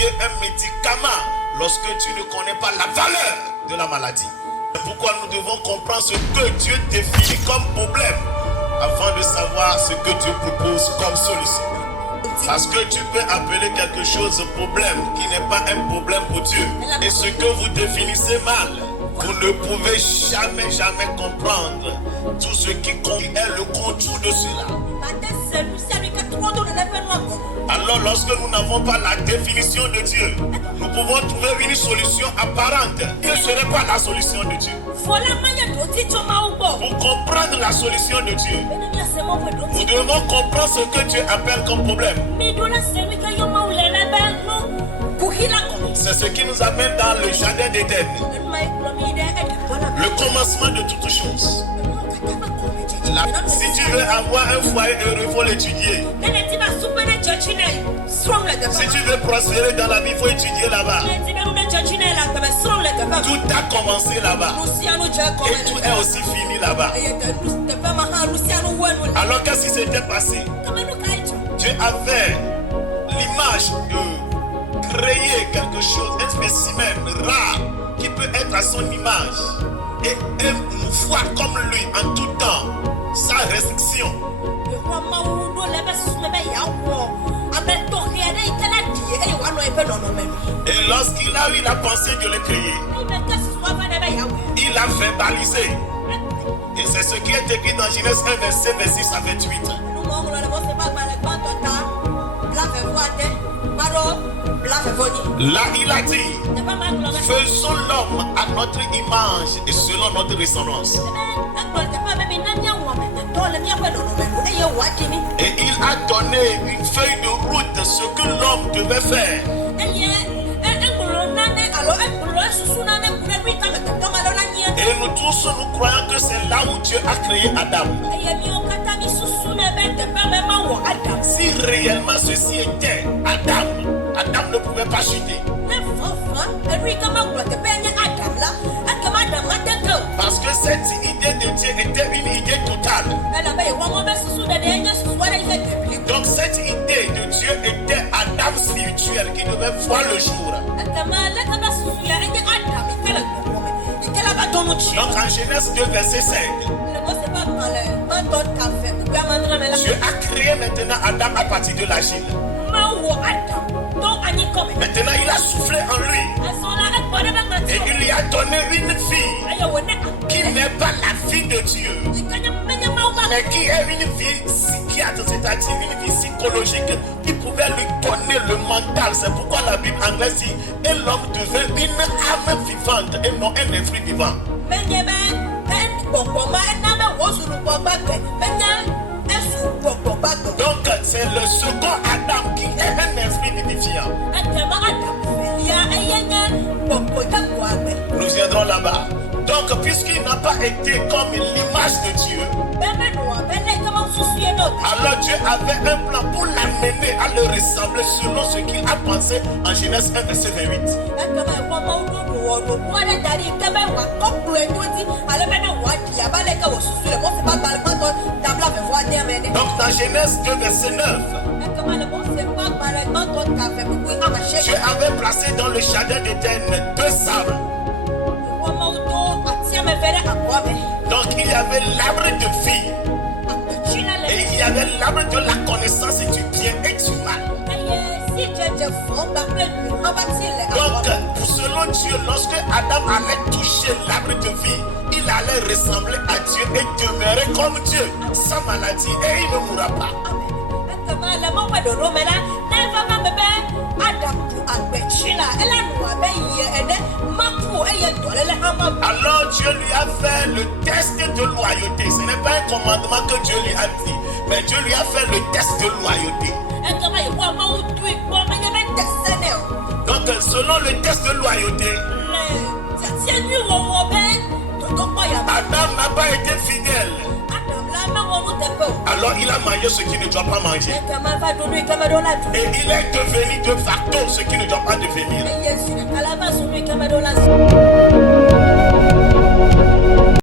prescrire un médicament lorsque tu ne connais pas la valeur de la maladie. C'est pourquoi nous devons comprendre ce que Dieu définit comme problème avant de savoir ce que Dieu propose comme solution. Parce que tu peux appeler quelque chose problème qui n'est pas un problème pour Dieu. Et ce que vous définissez mal, vous ne pouvez jamais comprendre tout ce qui est le contour de cela. Alors lorsque nous n'avons pas la définition de Dieu, nous pouvons trouver une solution apparente. Que ce n'est pas la solution de Dieu. Pour comprendre la solution de Dieu, nous devons comprendre ce que Dieu appelle comme problème. C'est ce qui nous amène dans le jardin d'Éden. Le commencement de toutes choses. Si tu veux avoir un foyer heureux, il faut l'étudier. Si tu veux prospérer dans la vie, il faut étudier là-bas. Tout a commencé là-bas. Et tout est aussi fini là-bas. Alors qu'est-ce qui s'était passé? Dieu avait l'image de créer quelque chose, un spécimen rare qui peut être à son image et une foi comme lui en tout temps, sans restriction. Et lorsqu'il a eu la pensée de le créer, il a verbalisé. Et c'est ce qui est écrit dans Genèse 1, verset 26 à 28. Là, il a dit, faisons l'homme à notre image et selon notre ressemblance. Et il a donné une feuille de route, ce que l'homme devait faire. Et nous tous, nous croyons que c'est là où Dieu a créé Adam. Si réellement ceci était Adam, Adam ne pouvait pas chuter. Parce que cette idée de Dieu était une idée totale. Donc cette idée de Dieu était Adam spirituel qui devait voir le jour. Donc en Genèse 2 verset 5, Dieu a créé maintenant Adam à partir de la Chine. Maintenant il a soufflé en lui et il lui a donné une fille qui n'est pas la fille de Dieu, mais qui est une vie psychiatre, c'est-à-dire une vie psychologique qui pouvait lui donner le mental. C'est pourquoi la Bible anglaise dit et l'homme devait une âme vivante et non un esprit vivant. Donc c'est le second Adam qui est un esprit vivifiant. Nous viendrons là-bas. Donc puisqu'il n'a pas été comme l'image de Dieu, alors Dieu avait un plan pour l'amener à le ressembler selon ce qu'il a pensé en Genèse 1 verset 28. Donc dans Genèse 2 verset 9, Dieu avait placé dans le jardin d'Éden deux arbres. Donc il y avait l'arbre de vie et il y avait l'arbre de la connaissance du bien et du mal. Donc selon Dieu, lorsque Adam allait toucher l'arbre de vie, il allait ressembler à Dieu et demeurer comme Dieu, sans maladie, et il ne mourra pas. Alors Dieu lui a fait le test de loyauté. Ce n'est pas un commandement que Dieu lui a dit, mais Dieu lui a fait le test de loyauté. Donc selon le test de loyauté, Adam n'a pas été fidèle. Alors il a mangé ce qu'il ne doit pas manger. Et il est devenu de facto ce qu'il ne doit pas devenir.